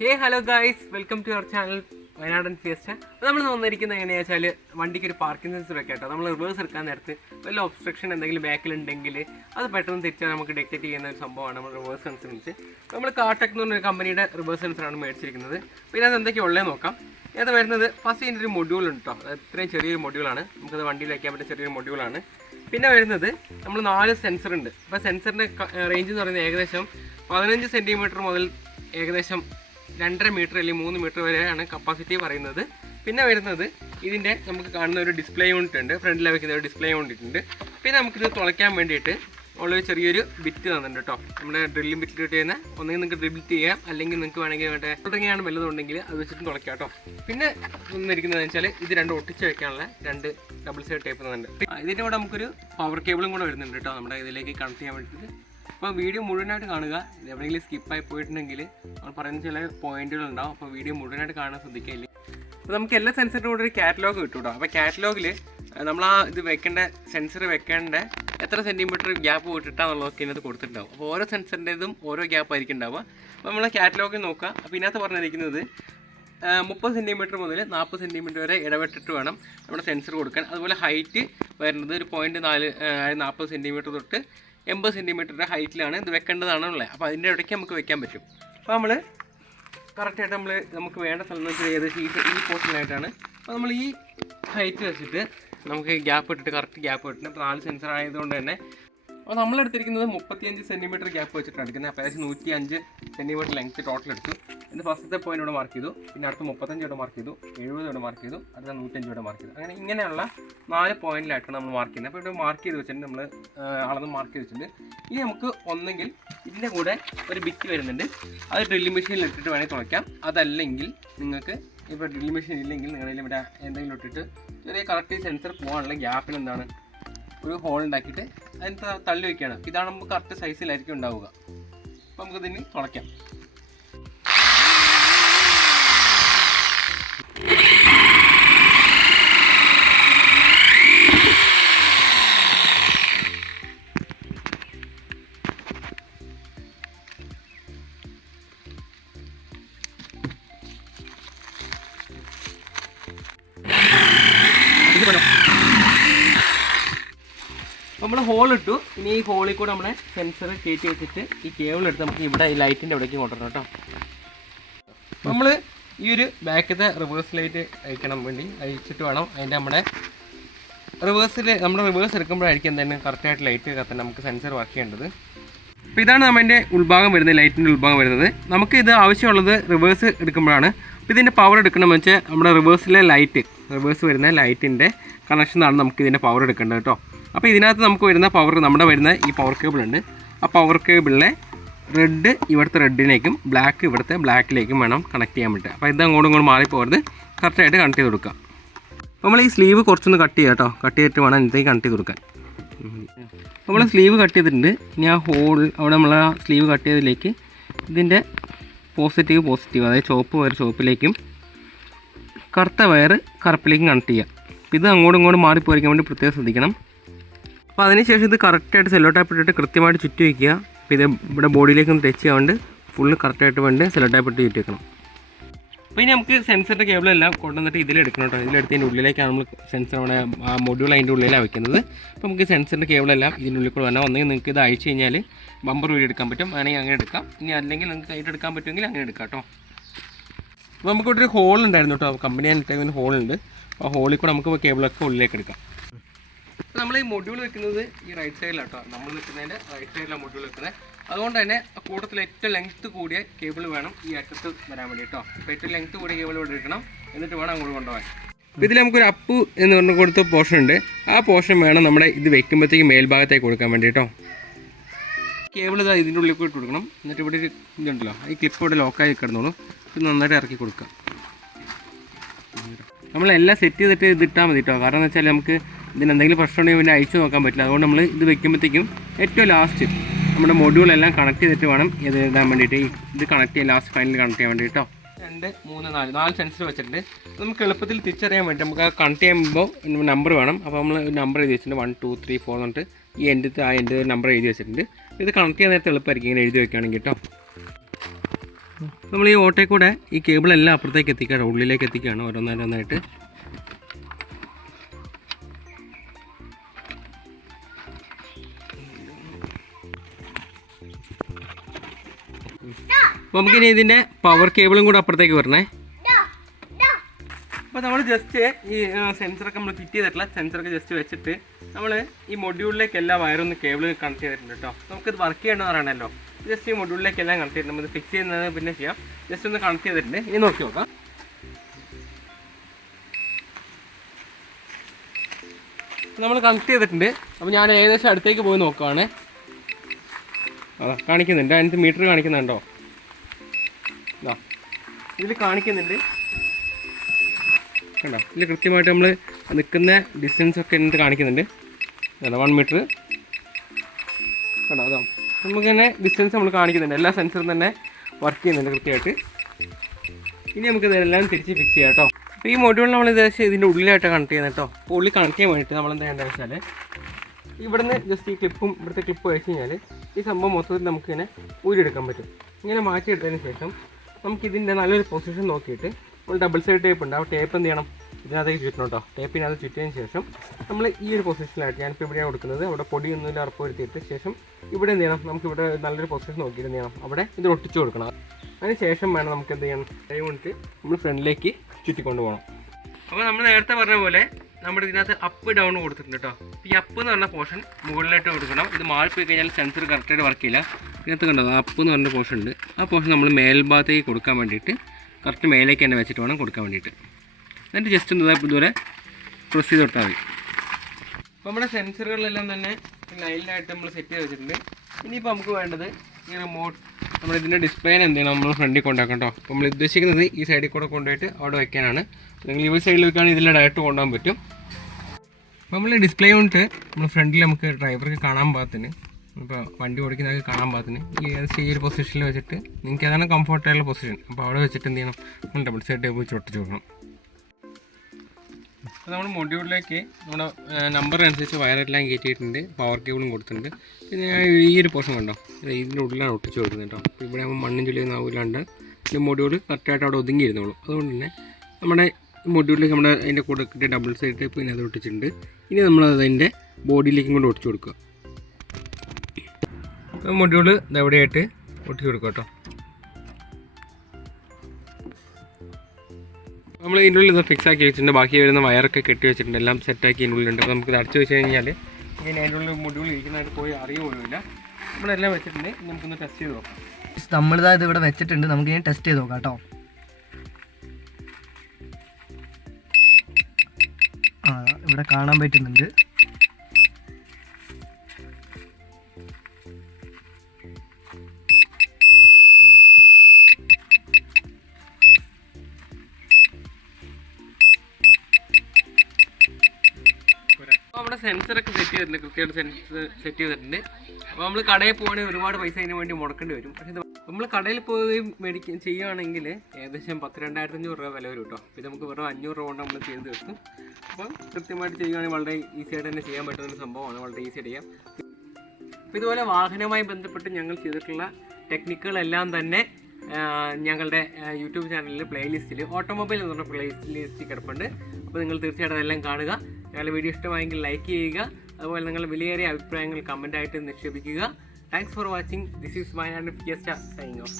Hey, hello guys, welcome to our channel Vayanadan Fiesta. നമ്മൾ വന്നിരിക്കുന്നത് എങ്ങനെയാണെന്ന് വെച്ചാൽ വണ്ടിക്ക് ഒരു പാർക്കിംഗ് സെൻസർ വെക്കാട്ടോ. നമ്മൾ റിവേഴ്സ് എടുക്കാൻ നേരത്ത് വല്ല ഒബ്സ്ട്രക്ഷൻ എന്തെങ്കിലും ബാക്കിലുണ്ടെങ്കിൽ അത് പെട്ടെന്ന് തിരിച്ചാൽ നമുക്ക് ഡിറ്റക്ട് ചെയ്യുന്ന ഒരു സംഭവമാണ് നമ്മൾ റിവേഴ്സ് സെൻസർ വെച്ച്. നമ്മൾ കാർടെക് എന്ന് പറഞ്ഞൊരു കമ്പനിയുടെ റിവേഴ്സ് സെൻസറാണ് മേടിച്ചിരിക്കുന്നത്. പിന്നെ അത് എന്തൊക്കെയാണ് ഉള്ളത് നോക്കാം. ഇത് വരുന്നത് ഫസ്റ്റ് ഇതിൻ്റെ ഒരു മൊഡ്യൂൾ ഉണ്ട് കേട്ടോ. അത് ഇത്രയും ചെറിയൊരു മൊഡ്യൂളാണ്, നമുക്കത് വണ്ടിയിൽ വയ്ക്കാൻ പറ്റിയ ചെറിയൊരു മൊഡ്യൂളാണ്. പിന്നെ വരുന്നത് നമ്മൾ 4 സെൻസർ ഉണ്ട്. അപ്പോൾ സെൻസറിൻ്റെ റേഞ്ച് എന്ന് പറയുന്നത് ഏകദേശം 15 സെൻറ്റിമീറ്റർ മുതൽ ഏകദേശം 2.5 മീറ്റർ അല്ലെങ്കിൽ 3 മീറ്റർ വരെയാണ് കപ്പാസിറ്റി പറയുന്നത്. പിന്നെ വരുന്നത് ഇതിൻ്റെ നമുക്ക് കാണുന്ന ഒരു ഡിസ്പ്ലേ യൂണിറ്റ് ഉണ്ട്, ഫ്രണ്ടിൽ വയ്ക്കുന്ന ഒരു ഡിസ്പ്ലേ യൂണിറ്റ് ഉണ്ട്. പിന്നെ നമുക്കിത് തുളയ്ക്കാൻ വേണ്ടിയിട്ട് ഉള്ളൊരു ചെറിയൊരു ബിറ്റ് തന്നിട്ടുണ്ട് കേട്ടോ. നമ്മുടെ ഡ്രില്ലിംഗ് ബിറ്റ് ചെയ്യുന്ന ഒന്നെങ്കിൽ നിങ്ങൾക്ക് ഡ്രിൽ ചെയ്യാം, അല്ലെങ്കിൽ നിങ്ങൾക്ക് വേണമെങ്കിൽ വേണ്ട തുടങ്ങിയാണ് വല്ലതുണ്ടെങ്കിൽ അത് വെച്ചിട്ട് തുളയ്ക്കാം കേട്ടോ. പിന്നെ ഒന്നിരിക്കുന്നതെന്ന് വെച്ചാൽ ഇത് 2 ഒട്ടിച്ച് വെക്കാനുള്ള 2 ഡബിൾ സൈഡ് ടേപ്പ് തന്നിട്ടുണ്ട്. ഇതിൻ്റെ കൂടെ നമുക്കൊരു പവർ കേബിളും കൂടെ വരുന്നുണ്ട് കേട്ടോ, നമ്മുടെ ഇതിലേക്ക് കണക്ട് ചെയ്യാൻ വേണ്ടിയിട്ട്. അപ്പോൾ വീഡിയോ മുഴുവനായിട്ട് കാണുക. എവിടെയെങ്കിലും സ്കിപ്പായി പോയിട്ടുണ്ടെങ്കിൽ നമ്മൾ പറയുന്ന ചില പോയിന്റുകളുണ്ടാവും, അപ്പോൾ വീഡിയോ മുഴുവനായിട്ട് കാണാൻ ശ്രദ്ധിക്കില്ല. അപ്പോൾ നമുക്ക് എല്ലാ സെൻസറിൻ്റെ കൂടെ ഒരു കാറ്റലോഗ് കിട്ടും കേട്ടോ. അപ്പോൾ കാറ്റലോഗിൽ നമ്മൾ ആ ഇത് വെക്കേണ്ട സെൻസർ വെക്കേണ്ട എത്ര സെൻറ്റിമീറ്റർ ഗ്യാപ്പ് വിട്ടിട്ടാന്നുള്ളതൊക്കെ ഇതിനകത്ത് കൊടുത്തിട്ടുണ്ടാവും. അപ്പോൾ ഓരോ സെൻസറിൻ്റെതും ഓരോ ഗ്യാപ്പ് ആയിരിക്കും ഉണ്ടാവുക. അപ്പോൾ നമ്മൾ കാറ്റലോഗിൽ നോക്കുക. അപ്പോൾ ഇതിനകത്ത് പറഞ്ഞിരിക്കുന്നത് 30 സെൻറ്റിമീറ്റർ മുതൽ 40 സെൻറ്റിമീറ്റർ വരെ ഇടപെട്ടിട്ട് വേണം നമ്മുടെ സെൻസർ കൊടുക്കാൻ. അതുപോലെ ഹൈറ്റ് വരുന്നത് ഒരു 0.40 സെൻറ്റിമീറ്റർ തൊട്ട് 80 സെൻറ്റിമീറ്ററിൻ്റെ ഹൈറ്റിലാണ് ഇത് വെക്കേണ്ടതാണുള്ളത്. അപ്പോൾ അതിൻ്റെ ഇടയ്ക്ക് നമുക്ക് വെക്കാൻ പറ്റും. അപ്പോൾ നമ്മൾ കറക്റ്റായിട്ട് നമുക്ക് വേണ്ട സ്ഥലം വെച്ചാൽ ഏകദേശം ഈ പോർഷനായിട്ടാണ്. അപ്പോൾ നമ്മൾ ഈ ഹൈറ്റ് വെച്ചിട്ട് നമുക്ക് ഗ്യാപ്പ് ഇട്ടിട്ട് കറക്റ്റ് ഗ്യാപ്പ് ഇട്ടിട്ട് 4 സെൻസർ ആയതുകൊണ്ട് തന്നെ അപ്പോൾ നമ്മളെടുത്തിരിക്കുന്നത് 35 സെൻറ്റിമീറ്റർ ഗ്യാപ്പ് വെച്ചിട്ടാണ് എടുക്കുന്നത്. അപ്പോൾ ഏകദേശം 105 സെൻറ്റിമീറ്റർ ലെങ്ത്ത് ടോട്ടൽ എടുത്തു. ഇതിൻ്റെ ഫസ്റ്റത്തെ പോയിന്റ് ഇവിടെ മാർക്ക് ചെയ്തു, പിന്നെ അടുത്ത 35 ഇവിടെ മാർക്ക് ചെയ്തു, 70 ഇവിടെ മാർക്ക് ചെയ്തു, അടുത്ത 105 ഇവിടെ മാർക്ക് ചെയ്തു. അങ്ങനെ ഇങ്ങനെയുള്ള 4 പോയിന്റിലായിട്ടാണ് നമ്മൾ മാർക്ക് ചെയ്യുന്നത്. അപ്പോൾ ഇവിടെ മാർക്ക് ചെയ്ത് വെച്ചിട്ടുണ്ട്, നമ്മൾ അളന്ന് മാർക്ക് ചെയ്ത് വെച്ചിട്ടുണ്ട്. ഇനി നമുക്ക് ഒന്നെങ്കിൽ ഇതിൻ്റെ കൂടെ ഒരു ബിറ്റ് വരുന്നുണ്ട്, അത് ഡ്രില്ലിംഗ് മെഷീനിൽ ഇട്ടിട്ട് വേണമെങ്കിൽ തുളയ്ക്കാം. അതല്ലെങ്കിൽ നിങ്ങൾക്ക് ഇപ്പോൾ ഡ്രില്ലിംഗ് മെഷീൻ ഇല്ലെങ്കിൽ നിങ്ങളിൽ ഇവിടെ എന്തെങ്കിലും ഇട്ടിട്ട് ചെറിയ കറക്റ്റ് സെൻസർ പോകാനുള്ള ഗ്യാപ്പിൽ എന്താണ് ഒരു ഹോൾ ഉണ്ടാക്കിയിട്ട് അതിന് തള്ളി വയ്ക്കുകയാണ്. ഇതാണ് നമുക്ക് കറക്റ്റ് സൈസിലായിരിക്കും ഉണ്ടാവുക. അപ്പോൾ നമുക്കിതിന് തുളയ്ക്കാം. നമ്മൾ ഹോൾ ഇട്ടു. ഇനി ഈ ഹോളിൽ കൂടെ നമ്മളെ സെൻസർ കയറ്റി വെച്ചിട്ട് ഈ കേബിൾ എടുത്ത് നമുക്ക് ഇവിടെ ഈ ലൈറ്റിൻ്റെ അവിടേക്ക് കൊണ്ടുവരണം കേട്ടോ. നമ്മൾ ഈ ഒരു ബാക്കത്തെ റിവേഴ്സ് ലൈറ്റ് അയക്കണം വേണ്ടി അയച്ചിട്ട് വേണം അതിൻ്റെ നമ്മുടെ റിവേഴ്സ് എടുക്കുമ്പോഴായിരിക്കും എന്തായാലും കറക്റ്റായിട്ട് ലൈറ്റ് കത്താൻ നമുക്ക് സെൻസർ വർക്ക് ചെയ്യേണ്ടത്. അപ്പോൾ ഇതാണ് നമ്മുടെ ഉൾഭാഗം വരുന്നത്, ലൈറ്റിൻ്റെ ഉൾഭാഗം വരുന്നത്. നമുക്ക് ഇത് ആവശ്യമുള്ളത് റിവേഴ്സ് എടുക്കുമ്പോഴാണ്. അപ്പോൾ ഇതിൻ്റെ പവർ എടുക്കണമെന്ന് വെച്ചാൽ നമ്മുടെ റിവേഴ്സ് വരുന്ന ലൈറ്റിൻ്റെ കണക്ഷനാണ് നമുക്ക് ഇതിൻ്റെ പവർ എടുക്കേണ്ടത് കേട്ടോ. അപ്പോൾ ഇതിനകത്ത് നമുക്ക് വരുന്ന വരുന്ന ഈ പവർ കേബിൾ ഉണ്ട്. ആ പവർ കേബിളിലെ റെഡ് ഇവിടുത്തെ റെഡിലേക്കും ബ്ലാക്ക് ഇവിടുത്തെ ബ്ലാക്കിലേക്കും വേണം കണക്ട് ചെയ്യാൻ പറ്റുക. അപ്പോൾ ഇത് അങ്ങോട്ടും മാറിപ്പോകരുത്, കറക്റ്റായിട്ട് കണക്ട് ചെയ്ത് കൊടുക്കുക. നമ്മൾ ഈ സ്ലീവ് കുറച്ചൊന്ന് കട്ട് ചെയ്യുക കേട്ടോ. കട്ട് ചെയ്തിട്ട് വേണം ഇതിലേക്ക് കണക്ട് ചെയ്ത് കൊടുക്കാൻ. നമ്മൾ സ്ലീവ് കട്ട് ചെയ്തിട്ടുണ്ട്. ഇനി ആ ഹോൾ അവിടെ നമ്മൾ ആ സ്ലീവ് കട്ട് ചെയ്തതിലേക്ക് ഇതിൻ്റെ പോസിറ്റീവ് അതായത് ചുവപ്പ് വയർ ചുവപ്പിലേക്കും കറുത്ത വയർ കറുപ്പിലേക്കും കണക്ട് ചെയ്യുക. ഇത് അങ്ങോട്ടും മാറിപ്പോയിരിക്കാൻ വേണ്ടി പ്രത്യേകം ശ്രദ്ധിക്കണം. അപ്പോൾ അതിനുശേഷം ഇത് കറക്റ്റായിട്ട് സെല്ലോ ടാപ്പ് ഇട്ടിട്ട് കൃത്യമായിട്ട് ചുറ്റി വയ്ക്കുക. അപ്പോൾ ഇത് ഇവിടെ ബോഡിയിലേക്കൊന്ന് ടച്ച് ചെയ്യാണ്ട് ഫുള്ള് കറക്റ്റായിട്ട് വേണ്ടി സെല്ലോ ടാപ്പ് ഇട്ട് ചുറ്റി വെക്കണം. അപ്പോൾ ഇനി നമുക്ക് സെൻസറിൻ്റെ കേബിളെല്ലാം കൊണ്ടുവന്നിട്ട് ഇതിലെടുക്കണം കേട്ടോ. ഇതിലെടുത്തതിൻ്റെ ഉള്ളിലേക്കാണ് നമ്മൾ സെൻസർ നമ്മുടെ ആ മൊഡ്യൂൾ അതിൻ്റെ ഉള്ളിലാണ് വെക്കുന്നത്. അപ്പോൾ നമുക്ക് സെൻസറിൻ്റെ കേബിളെല്ലാം ഇതിൻ്റെ ഉള്ളിൽ കൂടെ വന്നാൽ ഒന്നെങ്കിൽ നിങ്ങൾക്ക് ഇത് അയച്ചു കഴിഞ്ഞാൽ ബമ്പർ വീഡിയോ എടുക്കാൻ പറ്റും, വേണമെങ്കിൽ അങ്ങനെ എടുക്കാം. ഇനി അല്ലെങ്കിൽ നിങ്ങൾക്ക് കൈയിട്ട് എടുക്കാൻ പറ്റുമെങ്കിൽ അങ്ങനെ എടുക്കാം കേട്ടോ. അപ്പോൾ നമുക്കിവിടെ ഒരു ഹോൾ ഉണ്ടായിരുന്നു കേട്ടോ, കമ്പനി ഇട്ടേക്കുന്ന ഹോളുണ്ട്. ആ ഹോളിൽ കൂടെ നമുക്ക് കേബിളൊക്കെ ഉള്ളിലേക്ക് എടുക്കാം. നമ്മൾ ഈ മൊഡ്യൂൾ വെക്കുന്നത് ഈ റൈറ്റ് സൈഡിലാണ് കേട്ടോ. നമ്മൾ നിൽക്കുന്നതിൻ്റെ റൈറ്റ് സൈഡിലാണ് മൊഡ്യൂൾ വെക്കുന്നത്. അതുകൊണ്ട് തന്നെ കൂട്ടത്തിൽ ഏറ്റവും ലെങ്ത്ത് കൂടിയ കേബിൾ വേണം ഈ അറ്റത്ത് വരാൻ വേണ്ടി കേട്ടോ. അപ്പോൾ ഏറ്റവും ലെങ്ത്ത് കൂടിയ കേബിൾ ഇവിടെ എടുക്കണം, എന്നിട്ട് വേണം അങ്ങോട്ട് കൊണ്ടുപോകാൻ. അപ്പോൾ ഇതിൽ നമുക്കൊരു അപ്പ് എന്ന് പറഞ്ഞ് കൊടുത്ത പോർഷൻ ഉണ്ട്. ആ പോർഷൻ വേണം നമ്മുടെ ഇത് വെക്കുമ്പോഴത്തേക്ക് മേൽഭാഗത്തേക്ക് കൊടുക്കാൻ വേണ്ടി കേട്ടോ. കേബിൾ ഇതാ ഇതിൻ്റെ ഉള്ളിൽ കൂടി കൊടുക്കണം. എന്നിട്ട് ഇവിടെ ഒരു ഇതുണ്ടല്ലോ, ഈ ക്ലിപ്പ് ഇവിടെ ലോക്കായി കിടന്നോളൂ. ഇത് നന്നായിട്ട് ഇറക്കി കൊടുക്കുക. നമ്മളെല്ലാം സെറ്റ് ചെയ്തിട്ട് ഇതിട്ടാൽ മതി കേട്ടോ. കാരണം എന്ന് വെച്ചാൽ നമുക്ക് ഇതിനെന്തെങ്കിലും പ്രശ്നം ഉണ്ടെങ്കിൽ പിന്നെ അയച്ചു നോക്കാൻ പറ്റില്ല. അതുകൊണ്ട് നമ്മൾ ഇത് വെക്കുമ്പോഴത്തേക്കും ഏറ്റവും ലാസ്റ്റ് നമ്മുടെ മൊഡ്യൂളെല്ലാം കണക്ട് ചെയ്തിട്ട് വേണം ഇത് ഇടാൻ വേണ്ടിയിട്ട്. ഇത് കണക്ട് ചെയ്യാൻ ലാസ്റ്റ് ഫൈനൽ കണക്ട് ചെയ്യാൻ വേണ്ടി കേട്ടോ. 2, 3, 4 സെൻസർ വെച്ചിട്ടുണ്ട്. നമുക്ക് എളുപ്പത്തിൽ തിരിച്ചറിയാൻ വേണ്ടി നമുക്ക് കണക്ട് ചെയ്യുമ്പോൾ നമ്പർ വേണം. അപ്പോൾ നമ്മൾ നമ്പർ എഴുതി വെച്ചിട്ടുണ്ട് 1, 2, 3, 4 എന്നിട്ട് ഈ നമ്പർ എഴുതി വെച്ചിട്ടുണ്ട്. ഇത് കണക്ട് ചെയ്യാൻ നേരത്തെ എളുപ്പമായിരിക്കും ഇങ്ങനെ എഴുതി വെക്കുകയാണെങ്കിൽ കേട്ടോ. നമ്മൾ ഈ ഓട്ടയിൽ കൂടെ ഈ കേബിളെല്ലാം അപ്പുറത്തേക്ക് എത്തിക്കുകയാണ്, ഉള്ളിലേക്ക് എത്തിക്കുകയാണ് ഓരോന്നോരോന്നായിട്ട്. അപ്പോൾ നമുക്കിനി ഇതിൻ്റെ പവർ കേബിളും കൂടെ അപ്പുറത്തേക്ക് വരണേ. അപ്പോൾ നമ്മൾ ജസ്റ്റ് ഈ സെൻസറൊക്കെ നമ്മൾ ഫിറ്റ് ചെയ്തിട്ടുള്ള സെൻസറൊക്കെ ജസ്റ്റ് വെച്ചിട്ട് നമ്മൾ ഈ മൊഡ്യൂളിലേക്ക് എല്ലാ വയറൊന്ന് കേബിൾ കണക്ട് ചെയ്തിട്ടുണ്ട് കേട്ടോ. നമുക്കിത് വർക്ക് ചെയ്യേണ്ടത് പറയണമല്ലോ. ജസ്റ്റ് ഈ മൊഡ്യൂളിലേക്ക് എല്ലാം കണക്ട് ചെയ്തിട്ടുണ്ട്. നമ്മൾ ഫിക്സ് ചെയ്യുന്നത് പിന്നെ ചെയ്യാം. ജസ്റ്റ് ഒന്ന് കണക്ട് ചെയ്തിട്ടുണ്ട്. ഇനി നോക്കി നോക്കാം. നമ്മൾ കണക്ട് ചെയ്തിട്ടുണ്ട്. അപ്പോൾ ഞാൻ ഏകദേശം അടുത്തേക്ക് പോയി നോക്കുവാണ്. കാണിക്കുന്നുണ്ട്, അതിനകത്ത് മീറ്റർ കാണിക്കുന്നുണ്ടോ? ഇതിൽ കാണിക്കുന്നുണ്ട് കണ്ടോ? ഇതിൽ കൃത്യമായിട്ട് നമ്മൾ നിൽക്കുന്ന ഡിസ്റ്റൻസ് ഒക്കെ എന്നിട്ട് കാണിക്കുന്നുണ്ട്. 1 മീറ്റർ കണ്ടോ? അതാ നമുക്ക് തന്നെ ഡിസ്റ്റൻസ് നമ്മൾ കാണിക്കുന്നുണ്ട്. എല്ലാ സെൻസറും തന്നെ വർക്ക് ചെയ്യുന്നുണ്ട് കൃത്യമായിട്ട്. ഇനി നമുക്ക് ഇതെല്ലാം തിരിച്ച് ഫിക്സ് ചെയ്യാം കേട്ടോ. അപ്പോൾ ഈ മൊഡ്യൂൾ നമ്മൾ ഏകദേശം ഇതിൻ്റെ ഉള്ളിലായിട്ട് കണക്ട് ചെയ്യുന്നത് കേട്ടോ. അപ്പോൾ ഉള്ളിൽ കണക്ട് ചെയ്യാൻ വേണ്ടിയിട്ട് നമ്മൾ എന്താ ചെയ്യേണ്ടത് വെച്ചാൽ ഇവിടുന്ന് ജസ്റ്റ് ഈ ക്ലിപ്പും ഇവിടുത്തെ ക്ലിപ്പ് വെച്ച് കഴിഞ്ഞാൽ ഈ സംഭവം മൊത്തത്തിൽ നമുക്കിങ്ങനെ ഊരിയെടുക്കാൻ പറ്റും. ഇങ്ങനെ മാറ്റിയെടുത്തതിന് ശേഷം നമുക്കിതിൻ്റെ നല്ലൊരു പൊസിഷൻ നോക്കിയിട്ട് നമ്മൾ ഡബിൾ സൈഡ് ടേപ്പ് ഉണ്ട്. ആ ടേപ്പ് എന്ത് ചെയ്യണം? ഇതിനകത്തേക്ക് ചുറ്റണം കേട്ടോ. ടേപ്പിനകത്ത് ചുറ്റിയതിന് ശേഷം നമ്മൾ ഈ ഒരു പൊസിഷനിലായിട്ട് ഞാനിപ്പോൾ ഇവിടെയാണ് കൊടുക്കുന്നത്. അവിടെ പൊടിയൊന്നുമില്ല, ഉറപ്പ് വരുത്തിയിട്ട് ശേഷം ഇവിടെ എന്ത് ചെയ്യണം? നമുക്കിവിടെ നല്ലൊരു പൊസിഷൻ നോക്കിയിട്ട് എന്ത് ചെയ്യണം? അവിടെ ഇത് ഒട്ടിച്ച് കൊടുക്കണം. അതിന് ശേഷം വേണം നമുക്ക് എന്ത് ചെയ്യണം? കൈ കൊണ്ടിട്ട് നമ്മൾ ഫ്രണ്ടിലേക്ക് ചുറ്റിക്കൊണ്ട് പോകണം. അപ്പോൾ നമ്മൾ നേരത്തെ പറഞ്ഞ പോലെ നമ്മുടെ ഇതിനകത്ത് അപ്പ് ഡൗൺ കൊടുത്തിട്ടുണ്ട് കേട്ടോ. ഈ അപ്പ് എന്ന് പറഞ്ഞ പോർഷൻ മുകളിലോട്ട് കൊടുക്കണം. ഇത് മാറിപ്പോയി കഴിഞ്ഞാൽ സെൻസർ കറക്റ്റായിട്ട് വർക്ക് ചെയ്യില്ല. ഇതിനകത്ത് കണ്ടോ അപ്പ് എന്ന് പറഞ്ഞ പോർഷൻ ഉണ്ട്. ആ പോർഷൻ നമ്മൾ മേൽഭാഗത്തേക്ക് കൊടുക്കാൻ വേണ്ടിയിട്ട് കറക്റ്റ് മേലേക്ക് തന്നെ വെച്ചിട്ട് വേണം കൊടുക്കാൻ വേണ്ടിയിട്ട്. എന്നിട്ട് ജസ്റ്റ് ഒന്ന് ഇതുവരെ പ്രസ് ചെയ്ത് കൊടുത്താൽ മതി. അപ്പോൾ നമ്മുടെ സെൻസറുകളെല്ലാം തന്നെ ലൈനിലായിട്ട് നമ്മൾ സെറ്റ് ചെയ്ത് വെച്ചിട്ടുണ്ട്. ഇനിയിപ്പോൾ നമുക്ക് വേണ്ടത് ഈ റിമോട്ട് നമ്മൾ ഇതിൻ്റെ ഡിസ്പ്ലേനെ എന്ത് ചെയ്യണം? നമ്മൾ ഫ്രണ്ടിൽ കൊണ്ടാക്കാം കേട്ടോ. അപ്പോൾ നമ്മൾ ഉദ്ദേശിക്കുന്നത് ഈ സൈഡിൽ കൂടെ കൊണ്ടുപോയിട്ട് അവിടെ വയ്ക്കാനാണ്. നിങ്ങൾ ഈ സൈഡിൽ വെക്കുകയാണെങ്കിൽ ഇതിൽ ഡയറക്റ്റ് കൊണ്ടുപോകാൻ പറ്റും. അപ്പോൾ നമ്മൾ ഡിസ്പ്ലേ കൊണ്ടിട്ട് നമ്മൾ ഫ്രണ്ടിൽ നമുക്ക് ഡ്രൈവർക്ക് കാണാൻ പാകത്തിന്, ഇപ്പോൾ വണ്ടി ഓടിക്കുന്നതൊക്കെ കാണാൻ പാകത്തിന് ഈ ഒരു പൊസിഷനിൽ വെച്ചിട്ട് നിങ്ങൾക്ക് അതാണ് കംഫർട്ടായുള്ള പൊസിഷൻ. അപ്പോൾ അവിടെ വെച്ചിട്ട് എന്ത് ചെയ്യണം? നമ്മൾ ഡബിൾ സൈഡ് ടേപ്പ് വെച്ച് ഒട്ടിച്ച് കൊടുക്കണം. അപ്പോൾ നമ്മൾ മൊഡ്യൂളിലേക്ക് നമ്മുടെ നമ്പർ അനുസരിച്ച് വയറെല്ലാം കയറ്റിയിട്ടുണ്ട്. പവർ കേബിളും കൊടുത്തിട്ടുണ്ട്. പിന്നെ ഈ ഒരു പോർഷൻ കണ്ടോ? ഇതിൻ്റെ ഉള്ളിലാണ് ഒട്ടിച്ച് കൊടുക്കുന്നത് കേട്ടോ. അപ്പോൾ ഇവിടെ ആകുമ്പോൾ മണ്ണും ചുള്ളിയൊന്നും ആവില്ലാണ്ട് ഈ മൊഡ്യൂൾ കറക്റ്റായിട്ട് അവിടെ ഒതുങ്ങിയിരുന്നുള്ളൂ. അതുകൊണ്ട് തന്നെ നമ്മുടെ മൊഡ്യൂളിലേക്ക് നമ്മുടെ അതിൻ്റെ കൂടെ കിട്ടിയ ഡബിൾ സൈഡ് ടേപ്പ് പിന്നെ അത് ഒട്ടിച്ചിട്ടുണ്ട്. ഇനി നമ്മളത് അതിൻ്റെ ബോഡിയിലേക്കും കൊണ്ട് ഒട്ടിച്ച് കൊടുക്കുക. മൊഡ്യൂൾ ഇതെവിടെയായിട്ട് ഒട്ടിച്ച് കൊടുക്കുക കേട്ടോ. നമ്മൾ ഇതിൻ്റെ ഉള്ളിൽ ഇത് ഫിക്സ് ആക്കി വെച്ചിട്ടുണ്ട്. ബാക്കി വരുന്ന വയറൊക്കെ കെട്ടി വെച്ചിട്ടുണ്ട്. എല്ലാം സെറ്റാക്കി ഇതിൻ്റെ ഉള്ളിലുണ്ട്. അപ്പോൾ നമുക്ക് ഇത് അടച്ചു വെച്ച് കഴിഞ്ഞാൽ ഇങ്ങനെ അതിൻ്റെ ഉള്ളിൽ മൊഡ്യൂൾ ഇരിക്കുന്നതായിട്ട് പോയി അറിയുകയില്ല. നമ്മളെല്ലാം വെച്ചിട്ടുണ്ട്. നമുക്കൊന്ന് ടെസ്റ്റ് ചെയ്ത് നോക്കാം. നമ്മളിതായത് ഇവിടെ വെച്ചിട്ടുണ്ട്. നമുക്ക് ഇനി ടെസ്റ്റ് ചെയ്ത് നോക്കാം കേട്ടോ. ഇവിടെ കാണാൻ പറ്റുന്നുണ്ട്. നമ്മുടെ സെൻസറൊക്കെ സെറ്റ് ചെയ്തിട്ടുണ്ട്. കൃത്യമായിട്ട് സെൻസർ സെറ്റ് ചെയ്തിട്ടുണ്ട്. അപ്പോൾ നമ്മൾ കടയിൽ പോകണമെങ്കിൽ ഒരുപാട് പൈസ അതിന് വേണ്ടി മുടക്കേണ്ടി വരും. പക്ഷേ നമ്മൾ കടയിൽ പോയി ചെയ്യുകയാണെങ്കിൽ ഏകദേശം 10,000-2,500 രൂപ വില വരും കേട്ടോ. ഇത് നമുക്ക് വെറും 500 രൂപ കൊണ്ട് നമ്മൾ ചെയ്ത് വെക്കും. അപ്പോൾ കൃത്യമായിട്ട് ചെയ്യുകയാണെങ്കിൽ വളരെ ഈസി ആയിട്ട് തന്നെ ചെയ്യാൻ പറ്റുന്ന ഒരു സംഭവമാണ്. വളരെ ഈസി ആയിട്ട് ചെയ്യാം. അപ്പോൾ ഇതുപോലെ വാഹനവുമായി ബന്ധപ്പെട്ട് ഞങ്ങൾ ചെയ്തിട്ടുള്ള ടെക്നിക്കുകളെല്ലാം തന്നെ ഞങ്ങളുടെ യൂട്യൂബ് ചാനലിൽ പ്ലേലിസ്റ്റിൽ ഓട്ടോമൊബൈൽ എന്ന് പറഞ്ഞ പ്ലേലിസ്റ്റിൽ കിടപ്പുണ്ട്. അപ്പോൾ നിങ്ങൾ തീർച്ചയായിട്ടും അതെല്ലാം കാണുക. ഞങ്ങളുടെ വീഡിയോ ഇഷ്ടമായെങ്കിൽ ലൈക്ക് ചെയ്യുക. അതുപോലെ നിങ്ങളുടെ വിലയേറിയ അഭിപ്രായങ്ങൾ കമൻ്റായിട്ട് നിക്ഷേപിക്കുക. Thanks for watching. This is Wayanad fiesta signing of.